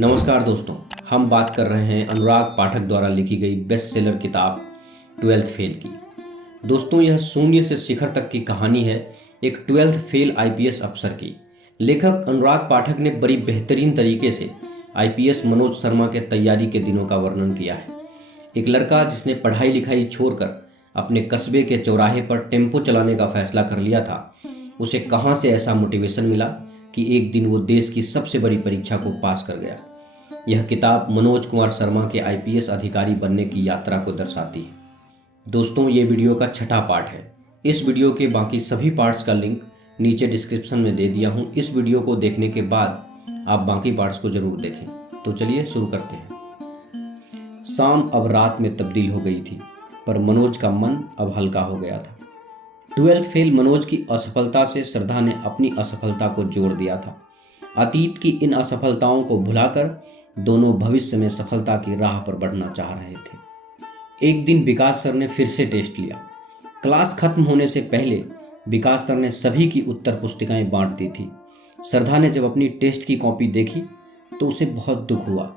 नमस्कार दोस्तों, हम बात कर रहे हैं अनुराग पाठक द्वारा लिखी गई बेस्ट सेलर किताब ट्वेल्थ फेल की। दोस्तों, यह शून्य से शिखर तक की कहानी है एक ट्वेल्थ फेल आईपीएस अफसर की। लेखक अनुराग पाठक ने बड़ी बेहतरीन तरीके से आईपीएस मनोज शर्मा के तैयारी के दिनों का वर्णन किया है। एक लड़का जिसने पढ़ाई लिखाई छोड़कर अपने कस्बे के चौराहे पर टेम्पो चलाने का फैसला कर लिया था, उसे कहाँ से ऐसा मोटिवेशन मिला कि एक दिन वो देश की सबसे बड़ी परीक्षा को पास कर गया। यह किताब मनोज कुमार शर्मा के आईपीएस अधिकारी बनने की यात्रा को दर्शाती है। दोस्तों, ये वीडियो का छठा पार्ट है। इस वीडियो के बाकी सभी पार्ट्स का लिंक नीचे डिस्क्रिप्शन में दे दिया हूँ। इस वीडियो को देखने के बाद आप बाकी पार्ट्स को जरूर देखें। तो चलिए शुरू करते हैं। शाम अब रात में तब्दील हो गई थी, पर मनोज का मन अब हल्का हो गया था। ट्वेल्थ फेल मनोज की असफलता से श्रद्धा ने अपनी असफलता को जोड़ दिया था। अतीत की इन असफलताओं को भुलाकर दोनों भविष्य में सफलता की राह पर बढ़ना चाह रहे थे। एक दिन विकास सर ने फिर से टेस्ट लिया। क्लास खत्म होने से पहले विकास सर ने सभी की उत्तर पुस्तिकाएं बांट दी थी। श्रद्धा ने जब अपनी टेस्ट की कॉपी देखी तो उसे बहुत दुख हुआ।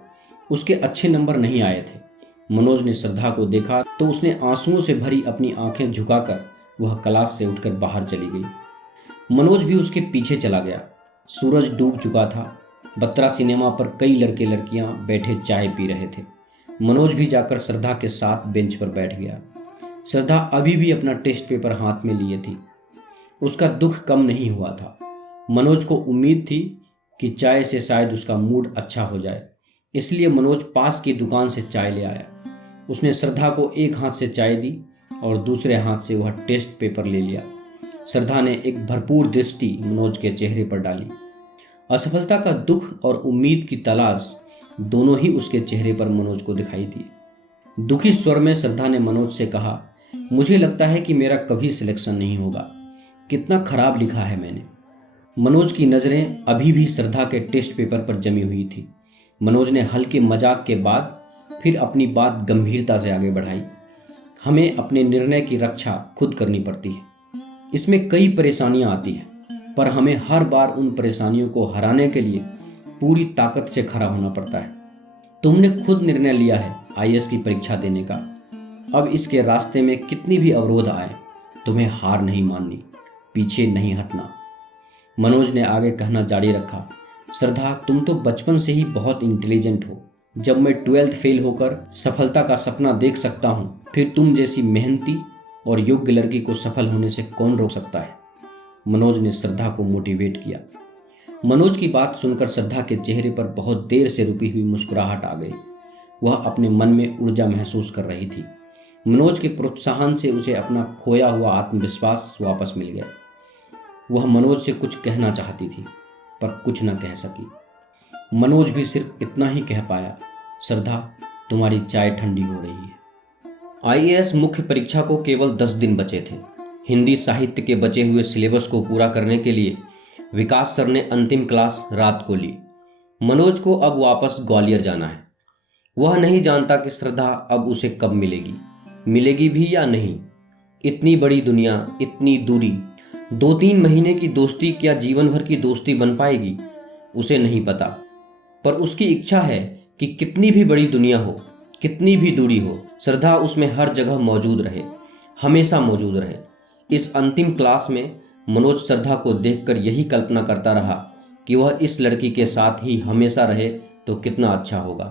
उसके अच्छे नंबर नहीं आए थे। मनोज ने श्रद्धा को देखा तो उसने आंसुओं से भरी अपनी आंखें झुकाकर वह क्लास से उठकर बाहर चली गई। मनोज भी उसके पीछे चला गया। सूरज डूब चुका था। बत्रा सिनेमा पर कई लड़के लड़कियां बैठे चाय पी रहे थे। मनोज भी जाकर श्रद्धा के साथ बेंच पर बैठ गया। श्रद्धा अभी भी अपना टेस्ट पेपर हाथ में लिए थी। उसका दुख कम नहीं हुआ था। मनोज को उम्मीद थी कि चाय से शायद उसका मूड अच्छा हो जाए, इसलिए मनोज पास की दुकान से चाय ले आया। उसने श्रद्धा को एक हाथ से चाय दी और दूसरे हाथ से वह टेस्ट पेपर ले लिया। श्रद्धा ने एक भरपूर दृष्टि मनोज के चेहरे पर डाली। असफलता का दुख और उम्मीद की तलाश दोनों ही उसके चेहरे पर मनोज को दिखाई दिए। दुखी स्वर में श्रद्धा ने मनोज से कहा, मुझे लगता है कि मेरा कभी सिलेक्शन नहीं होगा। कितना खराब लिखा है मैंने। मनोज की नज़रें अभी भी श्रद्धा के टेस्ट पेपर पर जमी हुई थी। मनोज ने हल्के मजाक के बाद फिर अपनी बात गंभीरता से आगे बढ़ाई। हमें अपने निर्णय की रक्षा खुद करनी पड़ती है। इसमें कई परेशानियां आती हैं, पर हमें हर बार उन परेशानियों को हराने के लिए पूरी ताकत से खड़ा होना पड़ता है। तुमने खुद निर्णय लिया है आईएएस की परीक्षा देने का। अब इसके रास्ते में कितनी भी अवरोध आए, तुम्हें हार नहीं माननी, पीछे नहीं हटना। मनोज ने आगे कहना जारी रखा, श्रद्धा, तुम तो बचपन से ही बहुत इंटेलिजेंट हो। जब मैं ट्वेल्थ फेल होकर सफलता का सपना देख सकता हूँ, फिर तुम जैसी मेहनती और योग्य लड़की को सफल होने से कौन रोक सकता है। मनोज ने श्रद्धा को मोटिवेट किया। मनोज की बात सुनकर श्रद्धा के चेहरे पर बहुत देर से रुकी हुई मुस्कुराहट आ गई। वह अपने मन में ऊर्जा महसूस कर रही थी। मनोज के प्रोत्साहन से उसे अपना खोया हुआ आत्मविश्वास वापस मिल गया। वह मनोज से कुछ कहना चाहती थी, पर कुछ न कह सकी। मनोज भी सिर्फ इतना ही कह पाया, श्रद्धा, तुम्हारी चाय ठंडी हो रही है। आईएएस मुख्य परीक्षा को केवल 10 दिन बचे थे। हिंदी साहित्य के बचे हुए सिलेबस को पूरा करने के लिए विकास सर ने अंतिम क्लास रात को ली। मनोज को अब वापस ग्वालियर जाना है। वह नहीं जानता कि श्रद्धा अब उसे कब मिलेगी भी या नहीं। इतनी बड़ी दुनिया, इतनी दूरी, 2-3 महीने की दोस्ती क्या जीवन भर की दोस्ती बन पाएगी, उसे नहीं पता। पर उसकी इच्छा है कि कितनी भी बड़ी दुनिया हो, कितनी भी दूरी हो, श्रद्धा उसमें हर जगह मौजूद रहे, हमेशा मौजूद रहे। इस अंतिम क्लास में मनोज श्रद्धा को देखकर यही कल्पना करता रहा कि वह इस लड़की के साथ ही हमेशा रहे तो कितना अच्छा होगा।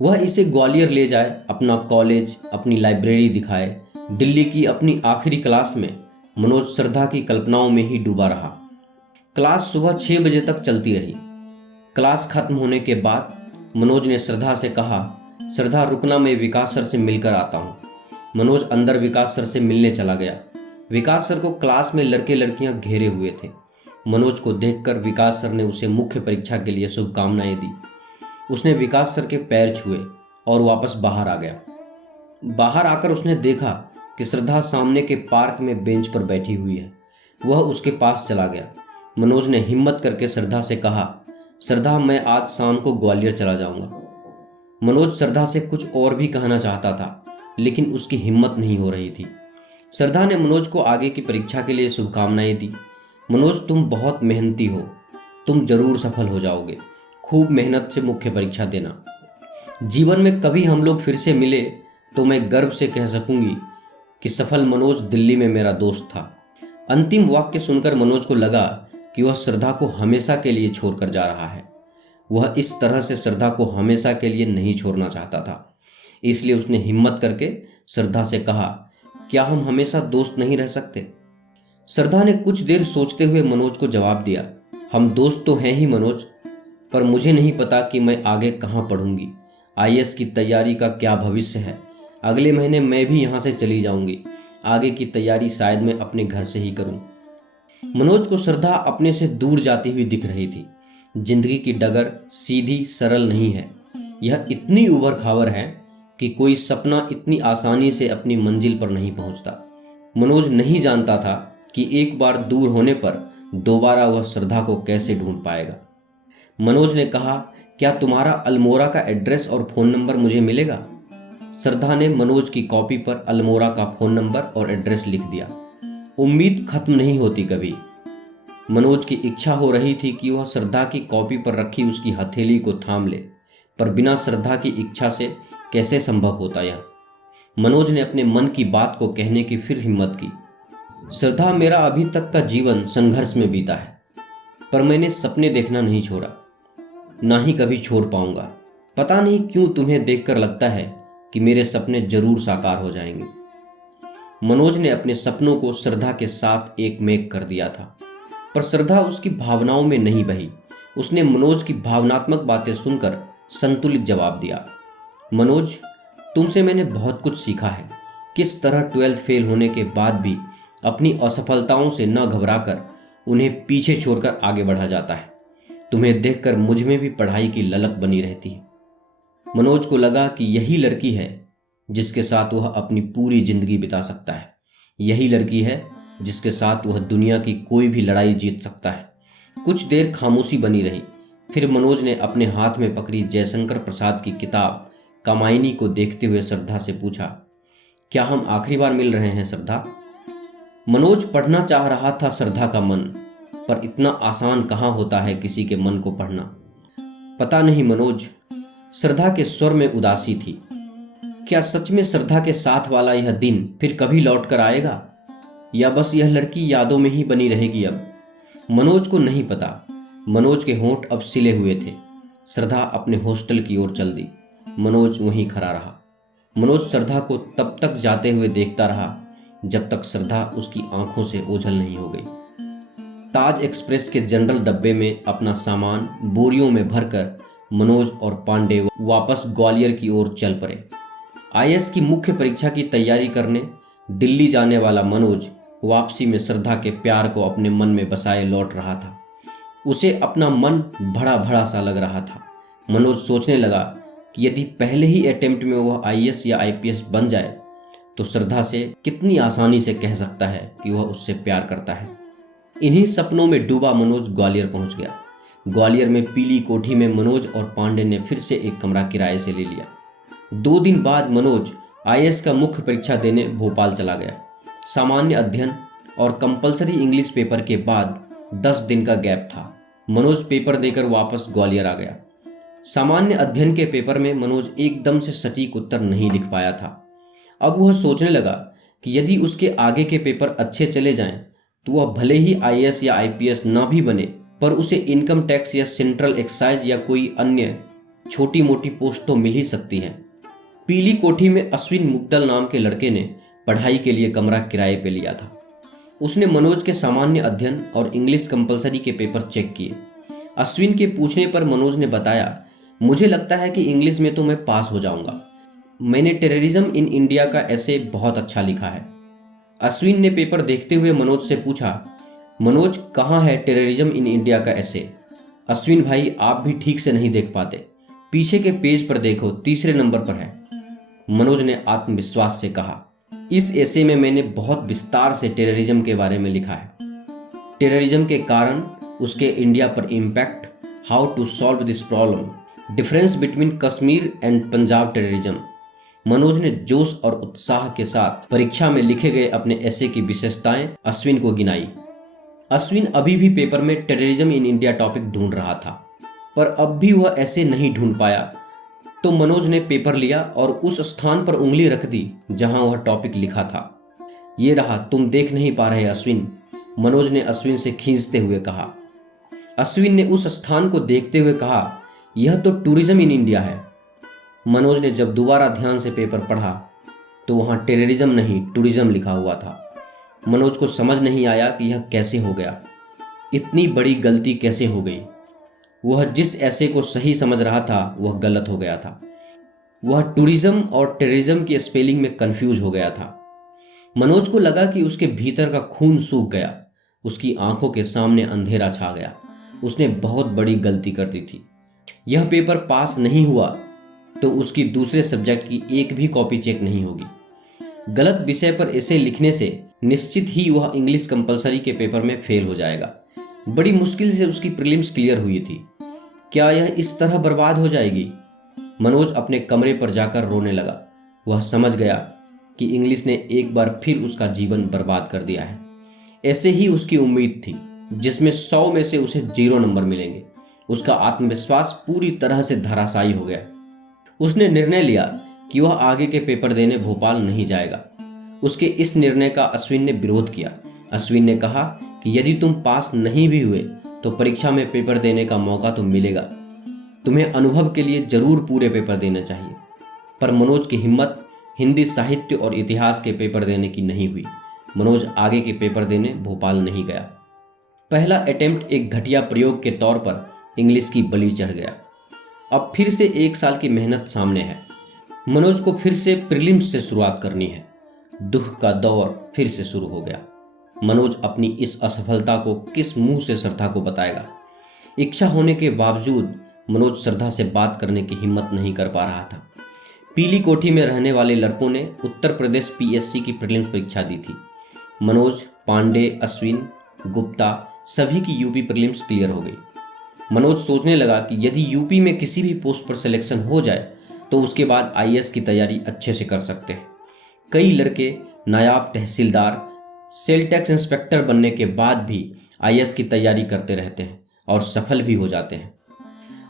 वह इसे ग्वालियर ले जाए, अपना कॉलेज, अपनी लाइब्रेरी दिखाए। दिल्ली की अपनी आखिरी क्लास में मनोज श्रद्धा की कल्पनाओं में ही डूबा रहा। क्लास सुबह 6 बजे तक चलती रही। क्लास खत्म होने के बाद मनोज ने श्रद्धा से कहा, श्रद्धा, रुकना, मैं विकास सर से मिलकर आता हूँ। मनोज अंदर विकास सर से मिलने चला गया। विकास सर को क्लास में लड़के लड़कियां घेरे हुए थे। मनोज को देखकर विकास सर ने उसे मुख्य परीक्षा के लिए शुभकामनाएं दी। उसने विकास सर के पैर छुए और वापस बाहर आ गया। बाहर आकर उसने देखा कि श्रद्धा सामने के पार्क में बेंच पर बैठी हुई है। वह उसके पास चला गया। मनोज ने हिम्मत करके श्रद्धा से कहा, श्रद्धा, मैं आज शाम को ग्वालियर चला जाऊंगा। मनोज श्रद्धा से कुछ और भी कहना चाहता था, लेकिन उसकी हिम्मत नहीं हो रही थी। श्रद्धा ने मनोज को आगे की परीक्षा के लिए शुभकामनाएं दी। मनोज, तुम बहुत मेहनती हो, तुम जरूर सफल हो जाओगे। खूब मेहनत से मुख्य परीक्षा देना। जीवन में कभी हम लोग फिर से मिले तो मैं गर्व से कह सकूंगी कि सफल मनोज दिल्ली में मेरा दोस्त था। अंतिम वाक्य सुनकर मनोज को लगा कि वह श्रद्धा को हमेशा के लिए छोड़कर जा रहा है। वह इस तरह से श्रद्धा को हमेशा के लिए नहीं छोड़ना चाहता था। इसलिए उसने हिम्मत करके श्रद्धा से कहा, क्या हम हमेशा दोस्त नहीं रह सकते? श्रद्धा ने कुछ देर सोचते हुए मनोज को जवाब दिया, हम दोस्त तो हैं ही मनोज, पर मुझे नहीं पता कि मैं आगे कहाँ पढ़ूंगी। आईएएस की तैयारी का क्या भविष्य है। अगले महीने मैं भी यहाँ से चली जाऊंगी। आगे की तैयारी शायद मैं अपने घर से ही करूं। मनोज को श्रद्धा अपने से दूर जाती हुई दिख रही थी। जिंदगी की डगर सीधी सरल नहीं है। यह इतनी उबड़ खाबड़ है कि कोई सपना इतनी आसानी से अपनी मंजिल पर नहीं पहुंचता। मनोज नहीं जानता था कि एक बार दूर होने पर दोबारा वह श्रद्धा को कैसे ढूंढ पाएगा। मनोज ने कहा, क्या तुम्हारा अल्मोड़ा का एड्रेस और फ़ोन नंबर मुझे मिलेगा? श्रद्धा ने मनोज की कॉपी पर अल्मोड़ा का फ़ोन नंबर और एड्रेस लिख दिया। उम्मीद खत्म नहीं होती कभी। मनोज की इच्छा हो रही थी कि वह श्रद्धा की कॉपी पर रखी उसकी हथेली को थाम ले, पर बिना श्रद्धा की इच्छा से कैसे संभव होता यह। मनोज ने अपने मन की बात को कहने की फिर हिम्मत की। श्रद्धा, मेरा अभी तक का जीवन संघर्ष में बीता है, पर मैंने सपने देखना नहीं छोड़ा, ना ही कभी छोड़ पाऊंगा। पता नहीं क्यों तुम्हें देखकर लगता है कि मेरे सपने जरूर साकार हो जाएंगे। मनोज ने अपने सपनों को श्रद्धा के साथ एक मेक कर दिया था, पर श्रद्धा उसकी भावनाओं में नहीं बही। उसने मनोज की भावनात्मक बातें सुनकर संतुलित जवाब दिया, मनोज, तुमसे मैंने बहुत कुछ सीखा है। किस तरह 12th फेल होने के बाद भी अपनी असफलताओं से न घबराकर उन्हें पीछे छोड़कर आगे बढ़ा जाता है। तुम्हें देखकर मुझ में भी पढ़ाई की ललक बनी रहती है। मनोज को लगा कि यही लड़की है जिसके साथ वह अपनी पूरी जिंदगी बिता सकता है। यही लड़की है जिसके साथ वह दुनिया की कोई भी लड़ाई जीत सकता है। कुछ देर खामोशी बनी रही। फिर मनोज ने अपने हाथ में पकड़ी जयशंकर प्रसाद की किताब कामायनी को देखते हुए श्रद्धा से पूछा, क्या हम आखिरी बार मिल रहे हैं श्रद्धा? मनोज पढ़ना चाह रहा था श्रद्धा का मन, पर इतना आसान कहाँ होता है किसी के मन को पढ़ना। पता नहीं मनोज, श्रद्धा के स्वर में उदासी थी। क्या सच में श्रद्धा के साथ वाला यह दिन फिर कभी लौट कर आएगा, या बस यह लड़की यादों में ही बनी रहेगी? अब मनोज को नहीं पता। मनोज के होंठ अब सिले हुए थे। श्रद्धा अपने हॉस्टल की ओर चल दी। मनोज वहीं खड़ा रहा। मनोज श्रद्धा को तब तक जाते हुए देखता रहा जब तक श्रद्धा उसकी आंखों से ओझल नहीं हो गई। ताज एक्सप्रेस के जनरल डब्बे में अपना सामान बोरियों में भरकर मनोज और पांडे वापस ग्वालियर की ओर चल पड़े। आईएएस की मुख्य परीक्षा की तैयारी करने दिल्ली जाने वाला मनोज वापसी में श्रद्धा के प्यार को अपने मन में बसाए लौट रहा था। उसे अपना मन भड़ा भड़ा सा लग रहा था। मनोज सोचने लगा कि यदि पहले ही अटेम्प्ट में वह आईएएस या आईपीएस बन जाए तो श्रद्धा से कितनी आसानी से कह सकता है कि वह उससे प्यार करता है। इन्हीं सपनों में डूबा मनोज ग्वालियर पहुंच गया। ग्वालियर में पीली कोठी में मनोज और पांडे ने फिर से एक कमरा किराए से ले लिया। 2 दिन बाद मनोज आईएएस का मुख्य परीक्षा देने भोपाल चला गया। सामान्य अध्ययन और कंपलसरी इंग्लिश पेपर के बाद 10 दिन का गैप था। मनोज पेपर देकर वापस ग्वालियर आ गया। सामान्य अध्ययन के पेपर में मनोज एकदम से सटीक उत्तर नहीं लिख पाया था। अब वह सोचने लगा कि यदि उसके आगे के पेपर अच्छे चले जाएं तो वह भले ही आईएएस या आईपीएस ना भी बने, पर उसे इनकम टैक्स या सेंट्रल एक्साइज या कोई अन्य छोटी मोटी पोस्ट तो मिल ही सकती है। पीली कोठी में अश्विन मुग्दल नाम के लड़के ने पढ़ाई के लिए कमरा किराए पे लिया था। उसने मनोज के सामान्य अध्ययन और इंग्लिश कंपलसरी के पेपर चेक किए। अश्विन के पूछने पर मनोज ने बताया, मुझे लगता है कि इंग्लिश में तो मैं पास हो जाऊंगा। मैंने टेररिज्म इन इंडिया का ऐसे बहुत अच्छा लिखा है। अश्विन ने पेपर देखते हुए मनोज से पूछा, मनोज कहाँ है टेररिज्म इन इंडिया का ऐसे? अश्विन भाई, आप भी ठीक से नहीं देख पाते, पीछे के पेज पर देखो, 3रे नंबर पर है। मनोज ने आत्मविश्वास से कहा, इस ऐसे में मैंने बहुत विस्तार से टेररिज्म के बारे में लिखा है। टेररिज्म के कारण, उसके इंडिया पर impact, how to solve this problem, difference between Kashmir and Punjab terrorism. Manoj ने जोश और उत्साह के साथ परीक्षा में लिखे गए अपने ऐसे की विशेषताएं अश्विन को गिनाई। अश्विन अभी भी पेपर में टेररिज्म इन इंडिया टॉपिक ढूंढ रहा था। पर अब भी वह ऐसे नहीं ढूंढ पाया। तो मनोज ने पेपर लिया और उस स्थान पर उंगली रख दी जहां वह टॉपिक लिखा था। ये रहा, तुम देख नहीं पा रहे अश्विन, मनोज ने अश्विन से खींचते हुए कहा। अश्विन ने उस स्थान को देखते हुए कहा, यह तो टूरिज्म इन इंडिया है। मनोज ने जब दोबारा ध्यान से पेपर पढ़ा तो वहां टेररिज्म नहीं टूरिज्म लिखा हुआ था। मनोज को समझ नहीं आया कि यह कैसे हो गया, इतनी बड़ी गलती कैसे हो गई। वह जिस ऐसे को सही समझ रहा था वह गलत हो गया था। वह टूरिज्म और टेररिज्म की स्पेलिंग में कंफ्यूज हो गया था। मनोज को लगा कि उसके भीतर का खून सूख गया, उसकी आंखों के सामने अंधेरा छा गया। उसने बहुत बड़ी गलती कर दी थी। यह पेपर पास नहीं हुआ तो उसकी दूसरे सब्जेक्ट की एक भी कॉपी चेक नहीं होगी। गलत विषय पर ऐसे लिखने से निश्चित ही वह इंग्लिश कंपलसरी के पेपर में फेल हो जाएगा। बड़ी मुश्किल से उसकी प्रीलिम्स क्लियर हुई थी। क्या यह इस तरह बर्बाद हो जाएगी? मनोज अपने कमरे पर जाकर रोने लगा। वह समझ गया कि इंग्लिश ने एक बार फिर उसका जीवन बर्बाद कर दिया है। ऐसे ही उसकी उम्मीद थी जिसमें 100 में से उसे 0 नंबर मिलेंगे। उसका आत्मविश्वास पूरी तरह से धराशायी हो गया। उसने निर्णय लिया कि वह आगे के पेपर देने भोपाल नहीं जाएगा। उसके इस निर्णय का अश्विन ने विरोध किया। अश्विन ने कहा कि यदि तुम पास नहीं भी हुए तो परीक्षा में पेपर देने का मौका तो मिलेगा। तुम्हें अनुभव के लिए जरूर पूरे पेपर देना चाहिए। पर मनोज की हिम्मत हिंदी साहित्य और इतिहास के पेपर देने की नहीं हुई। मनोज आगे के पेपर देने भोपाल नहीं गया। पहला अटेम्प्ट एक घटिया प्रयोग के तौर पर इंग्लिश की बलि चढ़ गया। अब फिर से 1 साल की मेहनत सामने है। मनोज को फिर से प्रीलिम्स से शुरुआत करनी है। दुख का दौर फिर से शुरू हो गया। मनोज अपनी इस असफलता को किस मुंह से श्रद्धा को बताएगा? इच्छा होने के बावजूद मनोज श्रद्धा से बात करने की हिम्मत नहीं कर पा रहा था। पीली कोठी में रहने वाले लड़कों ने उत्तर प्रदेश पीएससी की प्रीलिम्स परीक्षा दी थी। मनोज, पांडे, अश्विन, गुप्ता सभी की यूपी प्रीलिम्स क्लियर हो गई। मनोज सोचने लगा कि यदि यूपी में किसी भी पोस्ट पर सिलेक्शन हो जाए तो उसके बाद आईएएस की तैयारी अच्छे से कर सकते हैं। कई लड़के नायाब तहसीलदार, सेल टैक्स इंस्पेक्टर बनने के बाद भी आईएएस की तैयारी करते रहते हैं और सफल भी हो जाते हैं।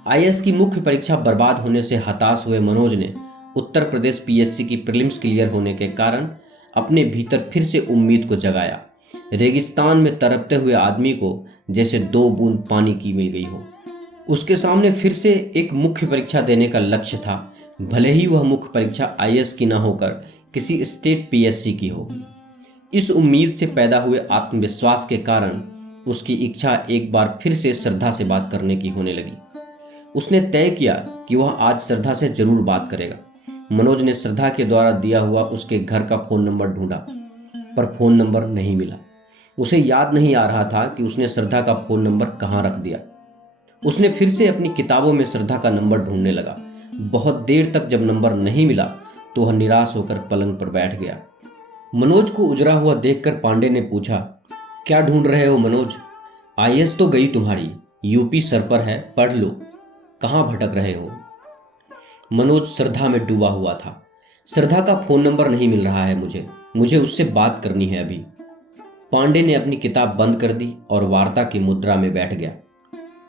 आईएएस की मुख्य परीक्षा बर्बाद होने से हताश हुए मनोज ने उत्तर प्रदेश पीएससी की प्रीलिम्स क्लियर होने के कारण अपने भीतर फिर से उम्मीद को जगाया। रेगिस्तान में तड़पते हुए आदमी को जैसे 2 बूंद पानी की मिल गई हो। उसके सामने फिर से एक मुख्य परीक्षा देने का लक्ष्य था, भले ही वह मुख्य परीक्षा आईएएस की न होकर किसी स्टेट पीएससी की हो। इस उम्मीद से पैदा हुए आत्मविश्वास के कारण उसकी इच्छा एक बार फिर से श्रद्धा से बात करने की होने लगी। उसने तय किया कि वह आज श्रद्धा से जरूर बात करेगा। मनोज ने श्रद्धा के द्वारा दिया हुआ उसके घर का फ़ोन नंबर ढूंढा, पर फ़ोन नंबर नहीं मिला। उसे याद नहीं आ रहा था कि उसने श्रद्धा का फ़ोन नंबर कहाँ रख दिया। उसने फिर से अपनी किताबों में श्रद्धा का नंबर ढूंढने लगा। बहुत देर तक जब नंबर नहीं मिला तो वह निराश होकर पलंग पर बैठ गया। मनोज को उजरा हुआ देखकर पांडे ने पूछा, क्या ढूंढ रहे हो मनोज? आईएएस तो गई तुम्हारी, यूपी सर पर है, पढ़ लो, कहाँ भटक रहे हो? मनोज श्रद्धा में डूबा हुआ था। श्रद्धा का फ़ोन नंबर नहीं मिल रहा है, मुझे उससे बात करनी है अभी। पांडे ने अपनी किताब बंद कर दी और वार्ता की मुद्रा में बैठ गया।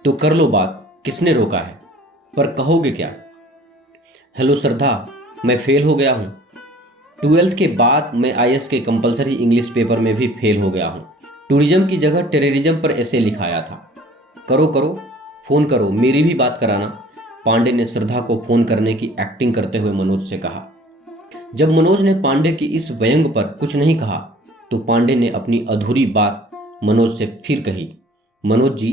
तो कर लो बात, किसने रोका है? पर कहोगे क्या? हेलो श्रद्धा, मैं फेल हो गया हूँ। 12th के बाद मैं आईएएस के कंपलसरी इंग्लिश पेपर में भी फेल हो गया हूँ। टूरिज्म की जगह टेररिज्म पर ऐसे लिखाया था। करो फ़ोन करो, मेरी भी बात कराना। पांडे ने श्रद्धा को फ़ोन करने की एक्टिंग करते हुए मनोज से कहा। जब मनोज ने पांडे की इस व्यंग पर कुछ नहीं कहा तो पांडे ने अपनी अधूरी बात मनोज से फिर कही। मनोज जी,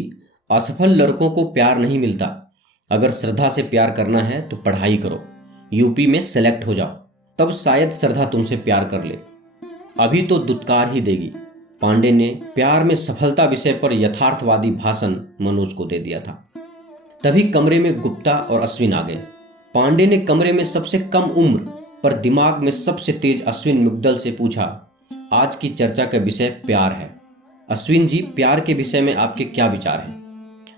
असफल लड़कों को प्यार नहीं मिलता। अगर श्रद्धा से प्यार करना है तो पढ़ाई करो, यूपी में सेलेक्ट हो जाओ, तब शायद श्रद्धा तुमसे प्यार कर ले। अभी तो दुत्कार ही देगी। पांडे ने प्यार में सफलता विषय पर यथार्थवादी भाषण मनोज को दे दिया था। तभी कमरे में गुप्ता और अश्विन आ गए। पांडे ने कमरे में सबसे कम उम्र पर दिमाग में सबसे तेज अश्विन मुग्दल से पूछा, आज की चर्चा का विषय प्यार है। अश्विन जी, प्यार के विषय में आपके क्या विचार हैं?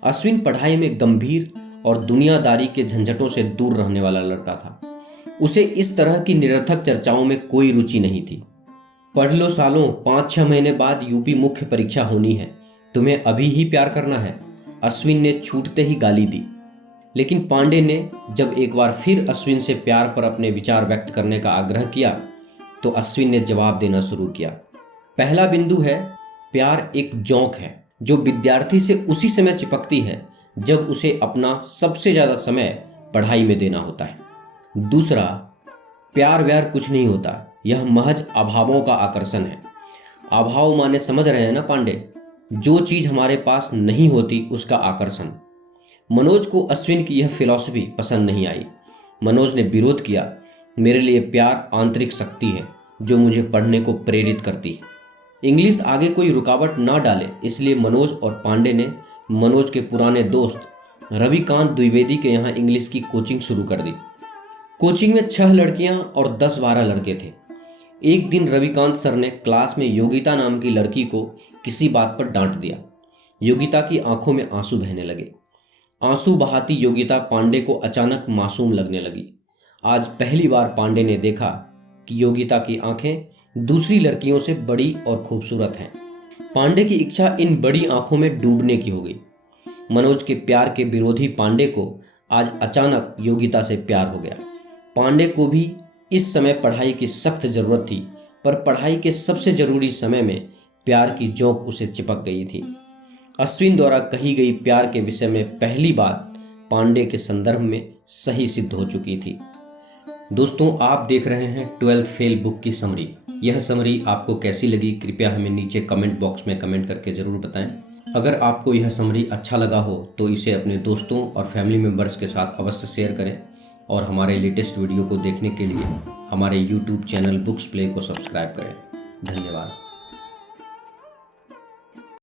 अश्विन पढ़ाई में गंभीर और दुनियादारी के झंझटों से दूर रहने वाला लड़का था। उसे इस तरह की निरर्थक चर्चाओं में कोई रुचि नहीं थी। पढ़ लो सालों, 5-6 महीने बाद यूपी मुख्य परीक्षा होनी है, तुम्हें अभी ही प्यार करना है? अश्विन ने छूटते ही गाली दी। लेकिन पांडे ने जब एक बार फिर अश्विन से प्यार पर अपने विचार व्यक्त करने का आग्रह किया तो अश्विन ने जवाब देना शुरू किया। पहला बिंदु है, प्यार एक जोंक है जो विद्यार्थी से उसी समय चिपकती है जब उसे अपना सबसे ज्यादा समय पढ़ाई में देना होता है। दूसरा, प्यार व्यार कुछ नहीं होता, यह महज अभावों का आकर्षण है। अभाव माने समझ रहे हैं ना पांडे, जो चीज हमारे पास नहीं होती उसका आकर्षण। मनोज को अश्विन की यह फिलॉसफी पसंद नहीं आई। मनोज ने विरोध किया, मेरे लिए प्यार आंतरिक शक्ति है जो मुझे पढ़ने को प्रेरित करती है। इंग्लिश आगे कोई रुकावट ना डाले इसलिए मनोज और पांडे ने मनोज के पुराने दोस्त रविकांत द्विवेदी के यहाँ इंग्लिश की कोचिंग शुरू कर दी। कोचिंग में 6 लड़कियां और 10-12 लड़के थे। एक दिन रविकांत सर ने क्लास में योगिता नाम की लड़की को किसी बात पर डांट दिया। योगिता की आंखों में आंसू बहने लगे। आंसू बहाती योगिता पांडे को अचानक मासूम लगने लगी। आज पहली बार पांडे ने देखा कि योगिता की आंखें दूसरी लड़कियों से बड़ी और खूबसूरत हैं। पांडे की इच्छा इन बड़ी आंखों में डूबने की हो गई। मनोज के प्यार के विरोधी पांडे को आज अचानक योगिता से प्यार हो गया। पांडे को भी इस समय पढ़ाई की सख्त जरूरत थी, पर पढ़ाई के सबसे जरूरी समय में प्यार की जोंक उसे चिपक गई थी। अश्विन द्वारा कही गई प्यार के विषय में पहली बात पांडे के संदर्भ में सही सिद्ध हो चुकी थी। दोस्तों, आप देख रहे हैं 12th फेल बुक की समरी। यह समरी आपको कैसी लगी कृपया हमें नीचे कमेंट बॉक्स में कमेंट करके जरूर बताएं। अगर आपको यह समरी अच्छा लगा हो तो इसे अपने दोस्तों और फैमिली मेम्बर्स के साथ अवश्य शेयर करें और हमारे लेटेस्ट वीडियो को देखने के लिए हमारे YouTube चैनल बुक्स प्ले को सब्सक्राइब करें। धन्यवाद।